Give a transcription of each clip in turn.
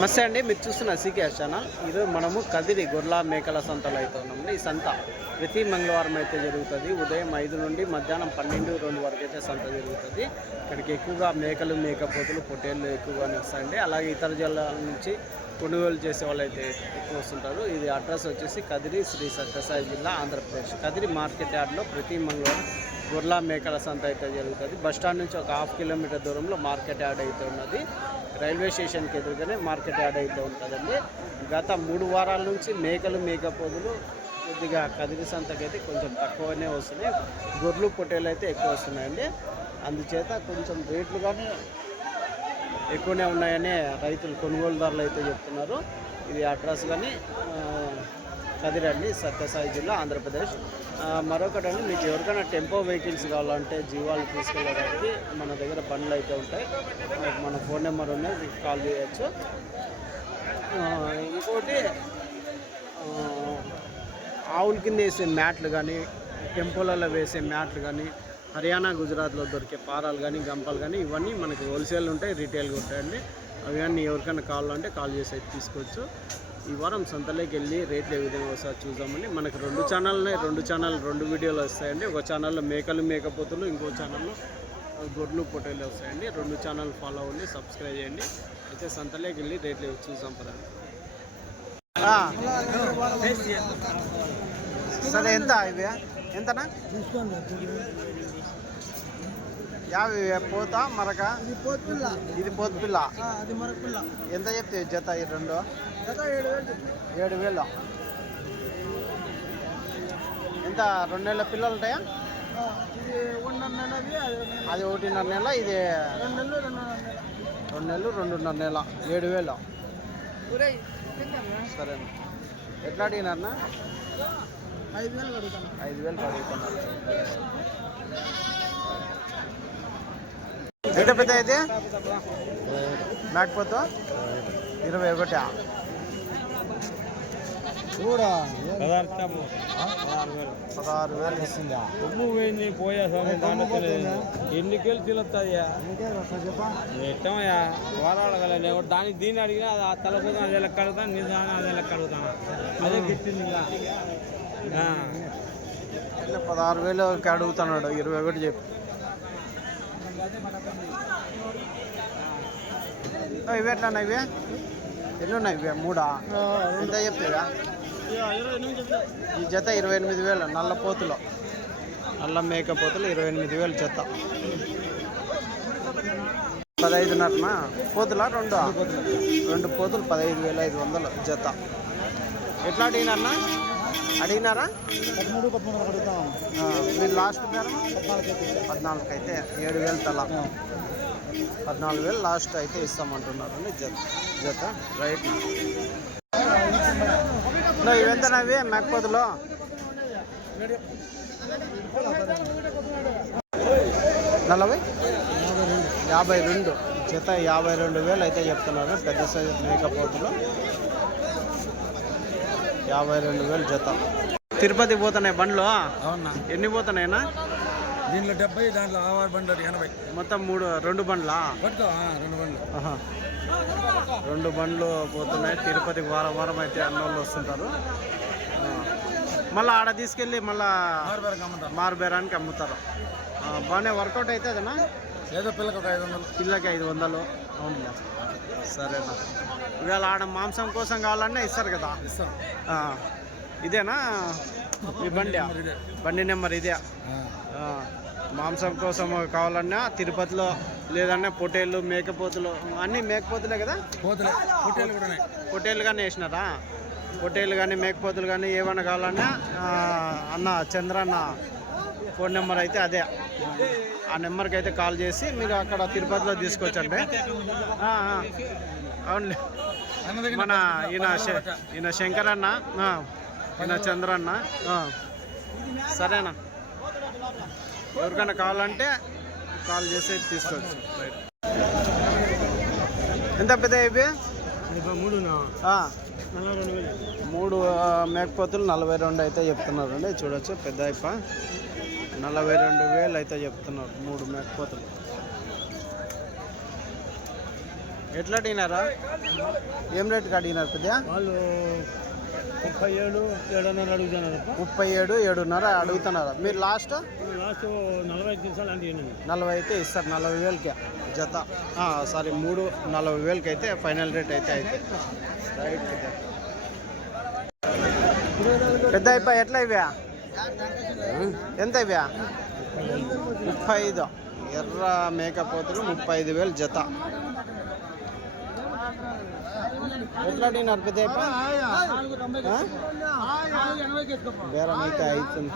నమస్తే అండి, మీరు చూస్తున్న సీకేఎస్ ఛానల్. ఈరోజు మనము కదిరి గొర్రెల మేకల సంతలో అయితే ఉన్నామండి. ఈ సంత ప్రతి మంగళవారం అయితే జరుగుతుంది. ఉదయం 5 నుండి మధ్యాహ్నం 12-2 వరకు అయితే సంత జరుగుతుంది. ఇక్కడికి ఎక్కువగా మేకలు, మేకపోతులు, పొట్టేళ్ళు ఎక్కువగానే వస్తాయండి. అలాగే ఇతర జిల్లాల నుంచి కొనుగోలు చేసే వాళ్ళు అయితే ఎక్కువ వస్తుంటారు. ఇది అడ్రస్ వచ్చేసి కదిరి శ్రీ సత్యసాయి జిల్లా, ఆంధ్రప్రదేశ్. కదిరి మార్కెట్ యార్డ్లో ప్రతి మంగళవారం గొర్రెల మేకల సంత అయితే జరుగుతుంది. బస్టాండ్ నుంచి ఒక 1/2 కిలోమీటర్ దూరంలో మార్కెట్ యార్డ్ అయితే ఉన్నది. రైల్వే స్టేషన్కి ఎదురుగానే మార్కెట్ యార్డ్ అయితే ఉంటుందండి. గత 3 వారాల నుంచి మేకలు, మేకపోతులు కొద్దిగా కదిరి సంతకైతే కొంచెం తక్కువనే వస్తున్నాయి. గొర్రెలు, పొట్టేలు అయితే ఎక్కువ వస్తున్నాయండి. అందుచేత కొంచెం రేట్లు కానీ ఎక్కువనే ఉన్నాయని రైతులు, కొనుగోలుదారులు అయితే చెప్తున్నారు. ఇది అడ్రస్ కానీ కదిరి అండి, సత్యసాయి జిల్లా, ఆంధ్రప్రదేశ్. మరొకటండి, మీకు ఎవరికైనా టెంపో వెహికల్స్ కావాలంటే జీవాలు తీసుకెళ్ళడానికి మన దగ్గర బండ్లు అయితే ఉంటాయి. మన ఫోన్ నెంబర్ ఉన్నాయి, మీకు కాల్ చేయవచ్చు. ఇంకోటి, ఆవుల కింద వేసే మ్యాట్లు కానీ, టెంపోలలో వేసే మ్యాట్లు కానీ, హర్యానా, గుజరాత్లో దొరికే పారాలు కానీ, గంపలు కానీ ఇవన్నీ మనకి హోల్సేల్ ఉంటాయి, రీటైల్గా ఉంటాయండి. అవి అన్నీ ఎవరికైనా కావాలంటే కాల్ చేసి అయితే తీసుకోవచ్చు. ఈ వారం సంతలోకి వెళ్ళి రేట్లు ఏ విధంగా వస్తాయో చూద్దామండి. మనకు 2 ఛానల్ 2 వీడియోలు వస్తాయండి. ఒక ఛానల్లో మేకలు, మేకపోతులు, ఇంకో ఛానల్లో గొడ్లు, పొట్టేలు వస్తాయండి. 2 ఛానల్ ఫాలో అవ్వండి, సబ్స్క్రైబ్ చేయండి. అయితే సంతలోకి వెళ్ళి రేట్లు చూద్దాం పదండి. సరే, ఎంత ఇవి ఎంతనా? 50 పోతా మరక. ఇది పోతు పిల్ల. ఎంత చెప్తే జత? ఈ 2 7,000. ఎంత 2 నెలల పిల్లలు ఉంటాయా? అది 1.5 నెల, ఇది 2 నెలలు 2.5 నెల. 7,000. సరే, ఎట్లా అడిగినారన్నా? 5,000 అడుగుతున్నారు. ఎంత పెద్ద అయితే మేకపోతు? 21. కూడా 16,000 ఇస్తుంది. ఉప్పు పోయింది, పోయా ఎన్నికేళ్ళు తిలుస్తాయా? ఎట్టమయ్యా వారాడగల దానికి దీన్ని అడిగినా ఆ తలపోతాను, అదే లెక్క అడుగుతాను, నిజాన్ని అదే లెక్క అడుగుతాను. అదే గిట్టింది. 16,000 అడుగుతున్నాడు. 21 చెప్పు. ఇవి ఎట్లా ఇవి? ఎన్ని ఉన్నాయి ఇవి? 3. ఎంత చెప్తాయా? ఈ జత 28,000. నల్ల పోతులు, నల్ల మేకపోతులు 28,000 జత. 15,500 పోతులా? 2 పోతులు 15,500 జత. ఎట్లా అడిగినారన్నా? అడిగినారా? 13 అడుగుతాం. మీరు లాస్ట్ 14 అయితే 7,000 తల. 14,000 లాస్ట్ అయితే ఇస్తామంటున్నారండి జత. రైట్. ఇవెంతనవి మేకపోతులు? 52 జత. 52,000 అయితే చెప్తున్నారు. పెద్ద సైజు మేకపోతులు 52,000 జత. తిరుపతి పోతున్నాయి బండ్లు? అవునా? ఎన్ని పోతున్నాయినా? దీంట్లో 70, దాంట్లో 6 బండ్లు 80. మొత్తం 2 బండ్లా? 2 బండ్లు. 2 బండ్లు పోతున్నాయి. తిరుపతి వారం అయితే అన్నోళ్ళు వస్తుంటారు. మళ్ళీ ఆడ తీసుకెళ్ళి మళ్ళీ మారుబేరానికి అమ్ముతారు. బాగానే వర్కౌట్ అవుతుందన్నా? ఏదో పిల్లకి 500. పిల్లకి 500. అవును, సరేనా. ఇవాళ ఆడ మాంసం కోసం కావాలన్నా ఇస్తారు కదా? ఇస్తాం. ఇదేనా మీ బండి నెంబర్? ఇదే. మాంసం కోసం కావాలన్నా తిరుపతిలో, లేదన్నా పొట్టేళ్ళు, మేకపోతులు అన్నీ మేకపోతులే కదా? పొట్టేళ్ళు కానీ వేసినారా? పొట్టేళ్ళు కానీ మేకపోతులు కానీ ఏమన్నా కావాలన్నా అన్న చంద్రన్న ఫోన్ నెంబర్ అయితే అదే. ఆ నెంబర్కి అయితే కాల్ చేసి మీరు అక్కడ తిరుపతిలో తీసుకొచ్చండి. అవునులే, మన ఈయన శంకరన్న, ఈయన చంద్రన్న. సరేనా, ఎవరికైనా కావాలంటే కాల్ చేసి తీసుకోవచ్చు. ఎంత పెద్ద ఇవి? 3 మేకపోతులు 42 అయితే చెప్తున్నారండి. చూడొచ్చు, పెద్ద అయిప 42,000 అయితే చెప్తున్నారు 3 మేకపోతులు. ఎట్లా అడిగినారా? ఏం రేటుకి అడిగినారు పెద్ద? వాళ్ళు 37, 7.5 అడుగుతున్నారు. 37, 7.5 అడుగుతున్నారా? మీరు లాస్ట్ 45 నిమిషాలు అంటే 40 అయితే ఇస్తారు. 40,000కి జత. సారీ 3 40,000కి అయితే ఫైనల్ రేట్ అయితే రైట్. పెద్ద అయిపోయి ఎట్లా ఇవ్యా? ఎంత ఇవ్యా? 35. ఎర్ర మేకపోతులు 35,000 జత. ఎట్లా అడిగినారు పెద్ద బేరం అయితే అవుతుంది.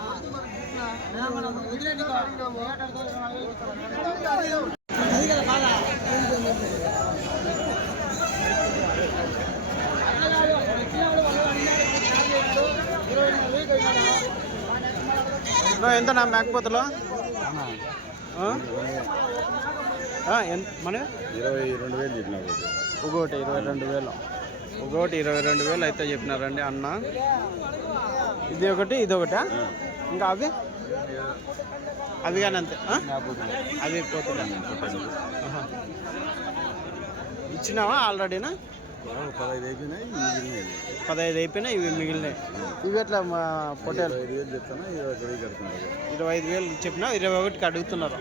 ఎంత నా మేకపోతులు మన 22,000 చెప్పినారు. ఒకటి 22,000. ఒకటి 22,000 అయితే చెప్పినారండి అన్న. ఇది ఒకటి, ఇది ఒకటా? ఇంకా అవి కానీ అంతే. అవి పోతున్నా ఇచ్చినావా ఆల్రెడీనా? 15 అయిపోయినాయి. ఇవి మిగిలినాయి. ఇవి ఎట్లా పొట్టేలు? 25,000 చెప్పినా 21కి అడుగుతున్నారు.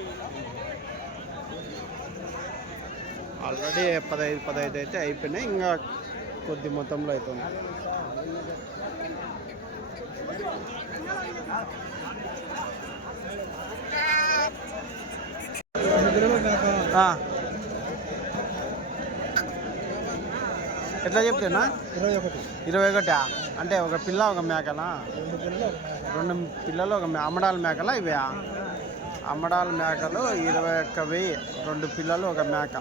ఆల్రెడీ 15 అయితే అయిపోయినాయి. ఇంకా కొద్ది మొత్తంలో అవుతుంది. ఎట్లా చెప్తున్నా? 21. అంటే ఒక పిల్ల ఒక మేకనా? 2 పిల్లలు ఒక అమ్మడాల మేకలా? ఇవే అమ్మడాల మేకలు 21,000. 2 పిల్లలు ఒక మేక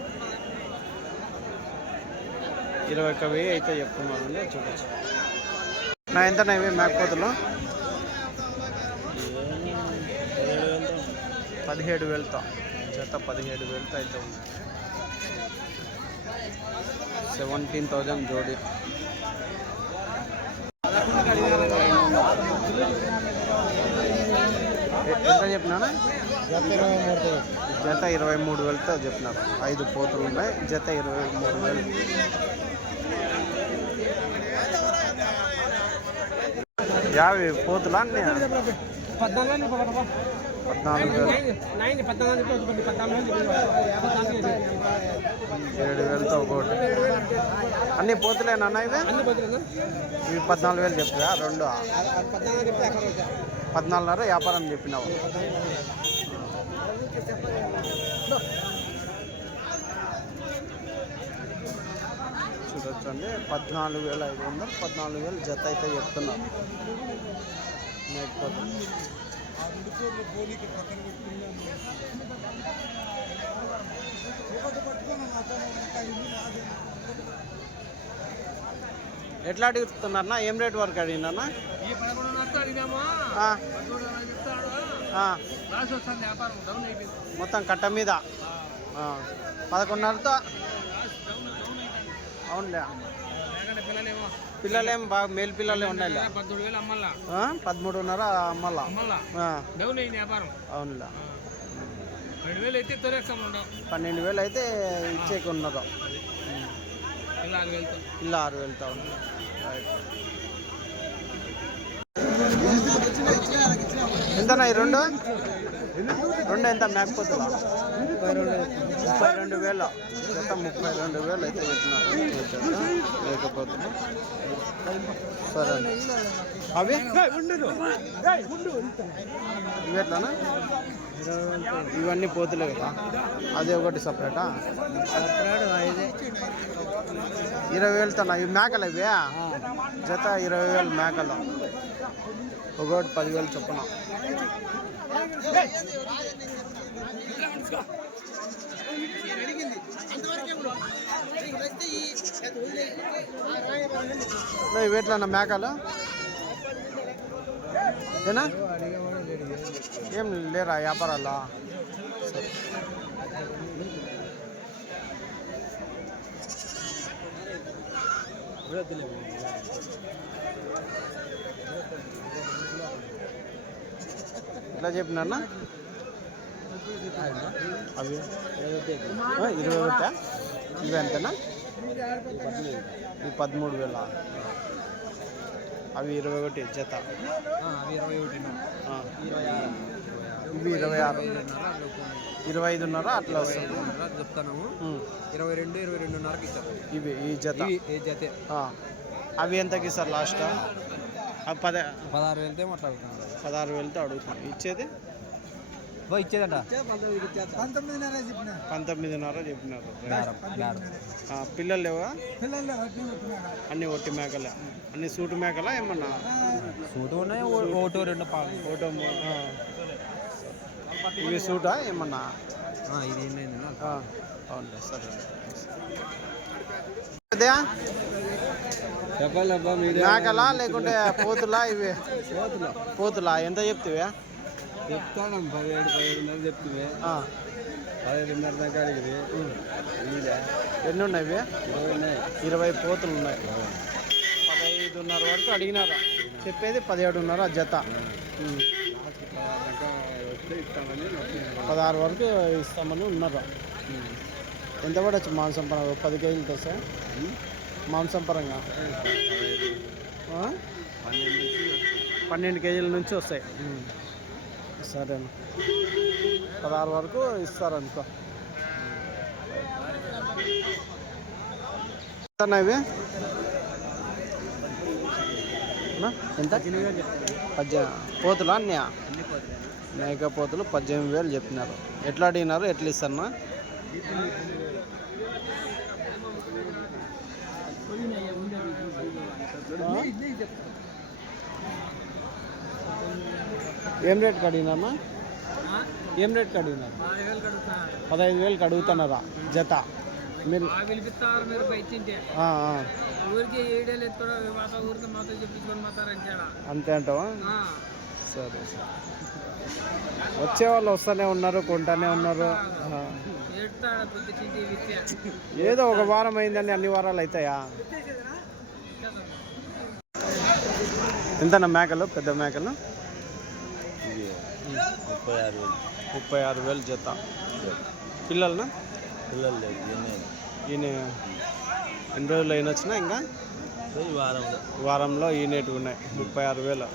21,000 అయితే చెప్తున్నారండి. చూడొచ్చు. నా ఎంత ఇవి మేకపోతులు? 17,000తో జత. 17,000తో అయితే ఉంది. 17,000 జోడి. ఎంత చెప్పినా? జత 23,000తో చెప్పినారు. 5 పోతులు ఉన్నాయి. జత 23,000. యాభై పోతులా అన్నీ? 14,000. 7,000తో ఒకటి. అన్ని పోతులేనా ఇవి? ఇవి 14,000 చెప్తా. 2 14,500 వ్యాపారం చెప్పినావు. చూడొచ్చండి. 14,500, 14,000 జత అయితే చెప్తున్నారు. ఎట్లా అడుగుతున్నారన్నా? ఏం రేట్ వరకు అడిగినా? మొత్తం కట్ట మీద 11,500తో. అవునులే. పిల్లలేం బాగా మేలు పిల్లలే ఉన్నాయి. 13,500 అమ్మల్లా. అవునులే. 12,000 అయితే ఇచ్చేకి ఉన్నారు. ఇలా 6,000తో ఉంది. ఎంతనా ఈ 2 ఎంత మేకపోతులా? 32,000. జత 32,000 అయితే చెప్తున్నారు. లేకపోతే సరే అవి ఇవి ఎట్లానా? ఇవన్నీ పోతులే కదా? అదే ఒకటి సపరేటా? 20,000తో. ఇవి మేకలు ఇవి జత 20,000 మేకలు. ఒకటి 10,000 చొప్పున. ఇవి ఎట్లన్నా మేకలు ఏనా? ఏం లేరా వ్యాపారాల్లో? ఇట్లా చెప్పినా అవి 21 ఇవి ఎంతనా? ఈ 13,000 అవి 21 జత. ఇవి 26, 25.5 అట్లా వస్తుంది. చెప్తాను 22-22.5కి ఇచ్చారు ఇవి ఈ జత. అవి ఎంతకి ఇస్తారు లాస్ట్? 16,000 మాట్లాడుతున్నాను. 16,000తో అడుగుతాను. ఇచ్చేది ఇచ్చేదట 19.5 చెప్పినారు. పిల్లలు లేవా? అన్ని ఒట్టి మేకలే. అన్ని సూటు మేకలా ఏమన్నా? సూటు ఉన్నాయి, ఒకటో రెండు ఒకటో ఇవి సూటా ఏమన్నా? ఇది అవునులే, సరే. చెప్పాలబ్బా మేకలా లేకుంటే పోతులా? ఇవి పోతులా. ఎంత చెప్తివే? చెప్తాను 17-17.5 చెప్తివే. 17.5 దాకా అడిగింది. ఎన్ని ఉన్నాయి ఇవి? 20 పోతులు ఉన్నాయి. 15.5 వరకు అడిగినారా? చెప్పేది 17.5 జత. 16 వరకు ఇస్తామని ఉన్నారు. ఎంత పడచ్చు మాంసం పరంగా? 10 కేజీలతో సార్ మాంసం పరంగా 12 కేజీల నుంచి వస్తాయి. సరేనా, 16 వరకు ఇస్తారనుకో. ఇవి ఎంత? పోతులా అన్నీ? మేక పోతులు 18,000 చెప్పినారు. ఎట్లా అడిగినారు? ఎట్లా ఇస్తారన్నా? ఏం రేట్కి అడిగినారన్నా? ఏం రేట్కి అడిగినారు? 15,000కి అడుగుతున్నారా జత? మీరు అంతే అంటావా? సరే సరే. వచ్చేవాళ్ళు వస్తూనే ఉన్నారు, కొంటానే ఉన్నారు. ఏదో ఒక వారం అయిందని అన్ని వారాలు అవుతాయా? ఎంతన్నా మేకలు? పెద్ద మేకలు 36,000 జత. పిల్లలనా? పిల్లలు ఈయన ఎన్ని రోజులు అయినా వచ్చినా ఇంకా వారంలో ఈనేటివి ఉన్నాయి. 36,000.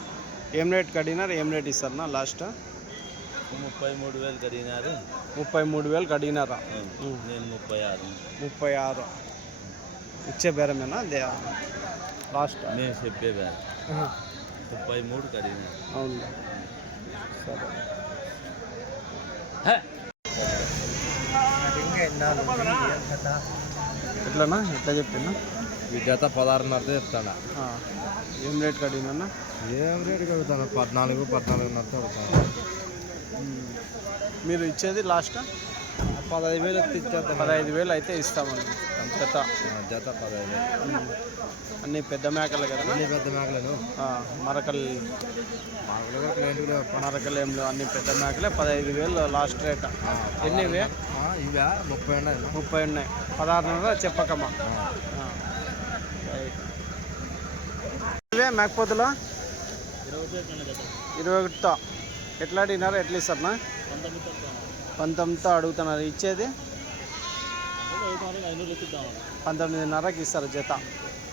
ఏం రేట్కి అడిగినారు? ఏం రేట్ ఇస్తారన్నా లాస్ట్? 33,000 అడిగినారు. 33,000కి అడిగినారా? నేను 36 ఇచ్చే బేరమేనా అదే లాస్ట్? నేను చెప్పే బేరం 33కి అడిగినారు. అవును, సరే. ఎట్లనా? ఎట్లా చెప్తున్నా? ఈ జత 16.5 చెప్తాడా? ఏం రేట్కి అడిగినా? ఏం రేటుకి అడుగుతాను? 14-14.5 అడుగుతాను. మీరు ఇచ్చేది లాస్ట్ 15,000 ఇచ్చేస్తాను. 15,000 అయితే ఇస్తామండి జత. జత 15,000. అన్ని పెద్ద మేకలు కదా? అన్ని పెద్ద మేకలు. మరకలు ఏం లేవు, అన్ని పెద్ద మేకలే. 15,000 లాస్ట్ రేట్. ఎన్ని ఇవే? ఇవే 30 ఉన్నాయి. 16.5 చెప్పకమ్మా. ఇవే మేకపోతులు 21తో ఎట్లా అడిగినారు? ఎట్లా ఇస్తారన్నా? 19తో అడుగుతున్నారు. ఇచ్చేది 19.5కి ఇస్తారు జత.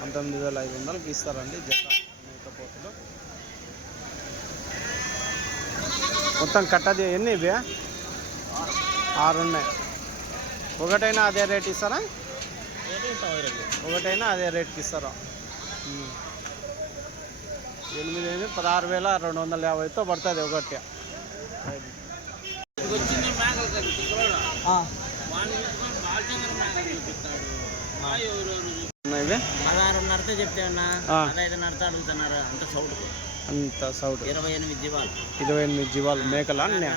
19,500కి ఇస్తారండి జత మేకపోతులు. మొత్తం కట్టది ఎన్ని ఇవి? 6 ఉన్నాయి. ఒకటైనా అదే రేట్ ఇస్తారా? ఒకటైనా అదే రేట్కి ఇస్తారా? 16,250తో పడుతుంది ఒకటి. ఇవి 16.5 చెప్తే అన్నా 15.5 అడుగుతున్నారు. అంత సౌడ్ 28 జీవాలు మేకలు అన్నీ?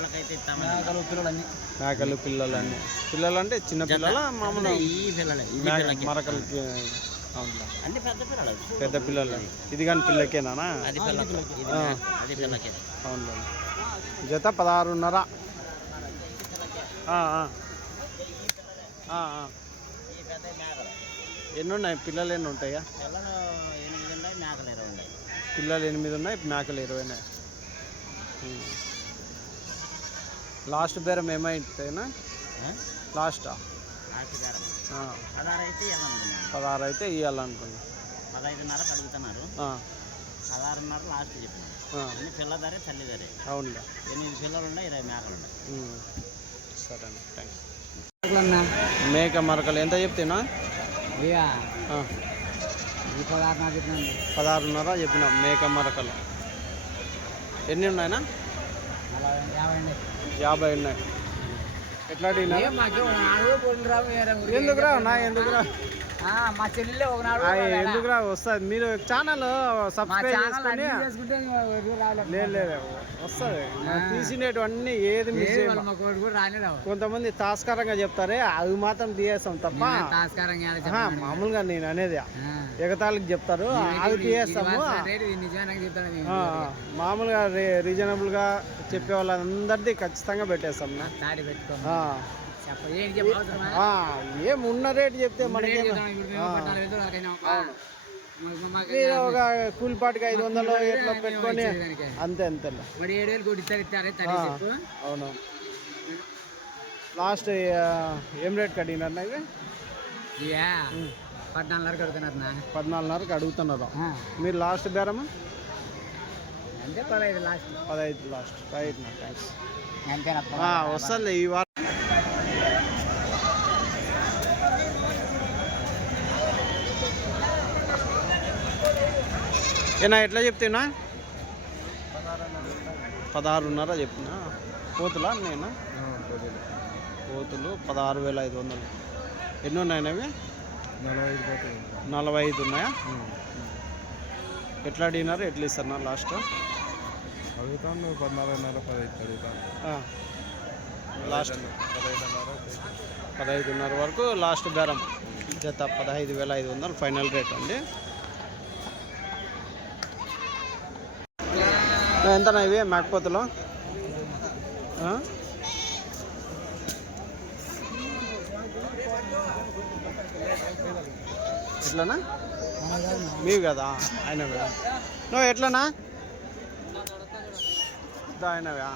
మేకలు పిల్లలు అన్నీ. పిల్లలు అంటే చిన్న పిల్లల మామూలు మరకలకి? అవును, పెద్ద పిల్లలు. ఇది కానీ పిల్లకేనా? అవును. జత 16.5. ఎన్ని ఉన్నాయి? పిల్లలు ఎన్ని ఉంటాయా? పిల్లలు 8 ఉన్నాయి, మేకలు 20 ఉన్నాయి. లాస్ట్ బేరం ఏమైతేనా లాస్టా 16 అయితే ఇవ్వాలనుకున్నా 15.5 అడుగుతున్నారు. 16.5 లాస్ట్ చెప్పినారు. అన్ని పిల్ల ధరే తల్లి ధరే. అవునులే. 8 పిల్లలు ఉన్నాయి, 20 మేకలు ఉన్నాయి. సరే అన్న, థ్యాంక్స్. మేక మరకలు ఎంత చెప్తున్నా? 16.5 చెప్పినా. మేక మరకలు ఎన్ని ఉన్నాయన్నా? 50 ఉన్నాయి. ఎట్లా ఎందుకురా నా ఎందుకురా మా చెల్లె ఒకనాడు ఎందుకురా వస్తుంది. మీరు ఛానల్ సబ్స్క్రైబ్ చేసుకొని లేదు వస్తుంది. తీసినటువన్నీ ఏది మిస్ కొంతమంది తాస్కారంగా చెప్తారే అవి మాత్రం తీయేస్తాం తప్ప మామూలుగా నేను అనేది ఎగతాళికి చెప్తారు అవి తీయేస్తాము. మామూలుగా రీజనబుల్ గా చెప్పే వాళ్ళందరిది ఖచ్చితంగా పెట్టేస్తాం. ఏం ఉన్న రేటు చెప్తే మనకి ఒక కూలిపాటికి 500 ఎట్లా పెట్టుకొని అంతే అంతే. అవును. లాస్ట్ ఏం రేట్ కడిగినారు? ఇవి 14.5 అడుగుతున్నారు. మీరు లాస్ట్ బేరమా? 15 లాస్ట్. రైట్ నా, థ్యాంక్స్. వస్తుంది ఈ వారం. ఏనా ఎట్లా చెప్తున్నా? 16.5 చెప్పినా. కోతులా నేనా? కోతులు 16,500. ఎన్ని ఉన్నాయన్నా అవి? 45 ఉన్నాయా? ఎట్లా అడిగినారు? ఎట్లా ఇస్తారన్నా లాస్ట్? అడుగుతాను 14.5 అడుగుతాను. లాస్ట్ 15.5 వరకు లాస్ట్ బేరం. జత 15,500 ఫైనల్ రేట్ అండి. ఎంతనా ఇవి మేకపోతులు? ఎట్లనా? మీవి కదా ఆయనవి. నువ్వు ఎట్లనా? ఆయనవా?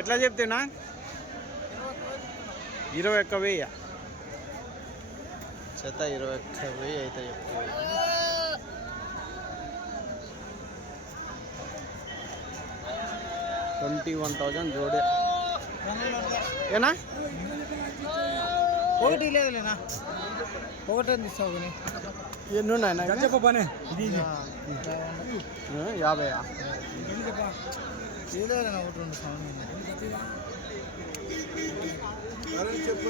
ఎట్లా చెప్తున్నా? 21,000 చేత 21,000 అయితే చెప్తా. 21,000 జోడే ఏనా? ఒకటి లేదులేనా, ఒకటి తీసుకో. ఎన్ని ఉన్నాయన్నా? 50. చెప్పు.